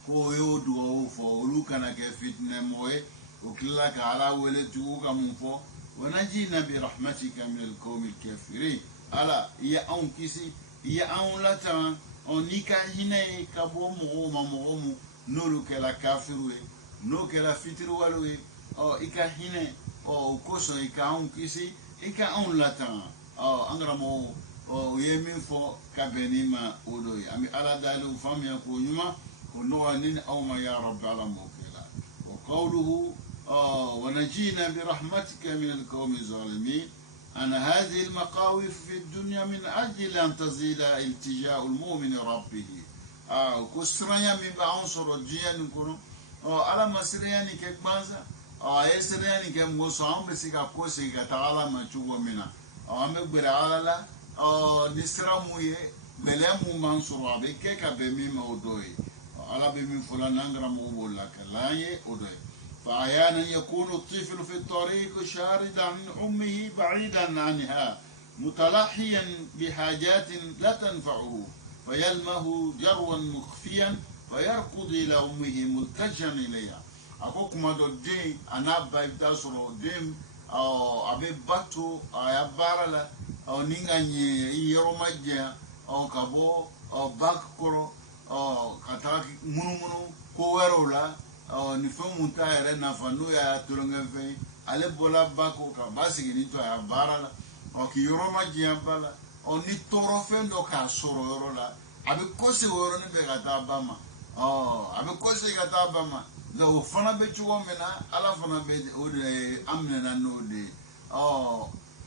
ko yo do fo luka na ke fitna moye o kila ka ala wele tu ka mun fo wanajina bi rahmatika min al-qawmi al-kafirin ala ya on kisi ya on la ta on nika hine ka bo mo no lu ke la kafiru no ke la fitru walu ika hine ko so ika on kisi ika on latan angara mo yemi fo kabenima odoy ami ala dalu famia ko nyuma ko no nin aw ma ya rabb ala mukila wa qawluhu wa najina bi rahmatika min al-qawmi zalimin ana hadhihi al-maqawif fi ad-dunya min ajli an tazila iltija'u al-mu'min rabbih ko stranya min ba on soro jiyan ko ala masriyani ke kwanza yesterday ni kem go so am besika ko se ga taala ma chugo mina am gbere ala nisra muye belemu mansuru abe ke ka be mi mawdoi ala be mi fulana ngra mo bolla kalaye odoi فأحيانا يكون الطفل في الطريق شاردا عن أمه بعيدا عنها متلحيا بحاجات لا تنفعه فيلمه جروا مخفيا فيركض إلى أمه ملتجا إليها أقول كما دين أنا بايبتاسرو دين أو أبي باتو أو بارلا أو نيغاني يروماجيا أو كابو أو باكورو أو كاتاك منو كويرولا ni fɛn mun ta yɛrɛ nafa n'o y'a tulonkɛ fɛn ye ale bɔla ba ko ka ba sigini to a y'a baara la k'i yɔrɔ ma diɲɛ ba la ni tɔɔrɔ fɛn dɔ k'a sɔrɔ yɔrɔ la a bɛ kɔsegin o yɔrɔnin fɛ ka taa ba ma a bɛ kɔsegin ka taa ba ma nka o fana bɛ cogo min na ala fana bɛ o de an minɛna n'o de ye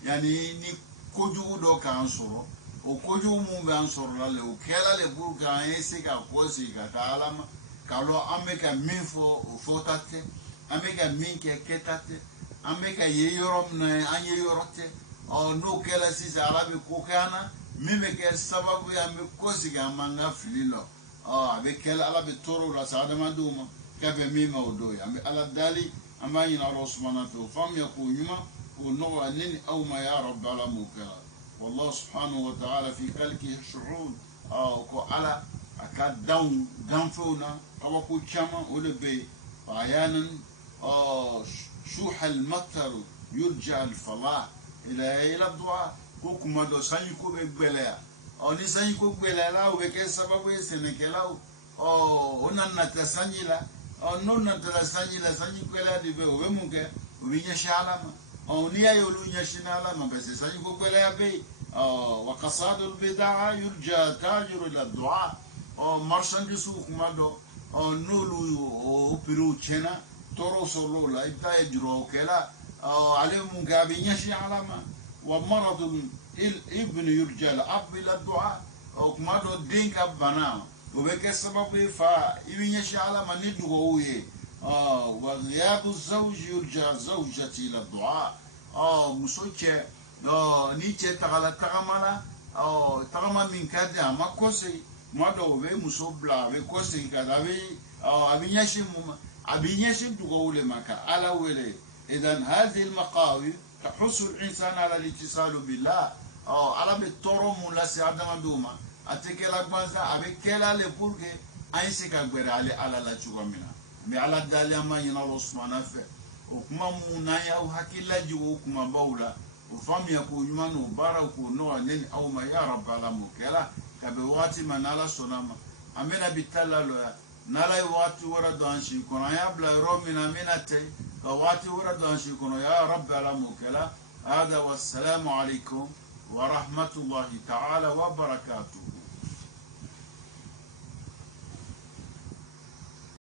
yanni ni kojugu dɔ k'an sɔrɔ o kojugu mun bɛ an sɔrɔ la le o kɛla le pour que an ye se ka kɔsegin ka taa ala ma. Kalau Amerika min fo fotate, Amerika min ke ketate, Amerika ye yorom na anye yorote, no kela sisi arabi kokana, mime ke sababu ya me kosiga manga fililo, abe kela arabi toro la saada maduma, kabe mima odoya, abe ala dali, amba ina Allah subhanahu wa ta'ala, fam ya kunyuma, ونوع نين أو ما يا رب على موكلا والله سبحانه وتعالى في خلقه شعور كو على أكاد داون فونا أو كو شما ولا بي أحيانا شوح المطر يرجع الفلاح إلى الدعاء كو كما دو سانيكو بيبلا أو ني سانيكو بيبلا لا وبكي سبب سنكلا أو هنا نتسانيلا أو نون نتسانيلا سانيكو لا دي بي وبمونك وبينيا شعلما أو نيا يولونيا شنالا ما بس سانيكو بيبلا بي وقصاد البدعة يرجع تاجر إلى الدعاء مرشان سوق مادو نولو أو بيرو تشنا تورو سولو لا إبتا يجرو كلا عليهم قابين يشي علامة ومرض الابن يرجع الأب إلى الدعاء أو مادو دين كبنا وبك السبب فا يبين يشي علامة ندعوه وغياب الزوج يرجع زوجتي إلى الدعاء مسوكة نيتشي تغمالا تغمى من كده ما كوسي ما دو بي مسوبلا بي كوسي كده أبي يشي تقول مكا على ولي إذن هذه المقاوي تحث الإنسان على الاتصال بالله على بالطرم ولا سيادة دوما أتكلا بانزا أبي كلا لبورك أيسك أكبر على لا تشوى منها بيعلى الداليا ما ينالو سبحانه وكما منايا وحكي جو وكما باولا وفهم يكون يمان وبارك ونوع نين أو ما يا رب على مكلا كبواتي ما نالا سوناما أمينا بيتالا نالا واتي ورد أنشي كنا يا بلا رومنا مناتي كواتي ورد أنشي كنا يا رب على مكلا هذا والسلام عليكم ورحمة الله تعالى وبركاته.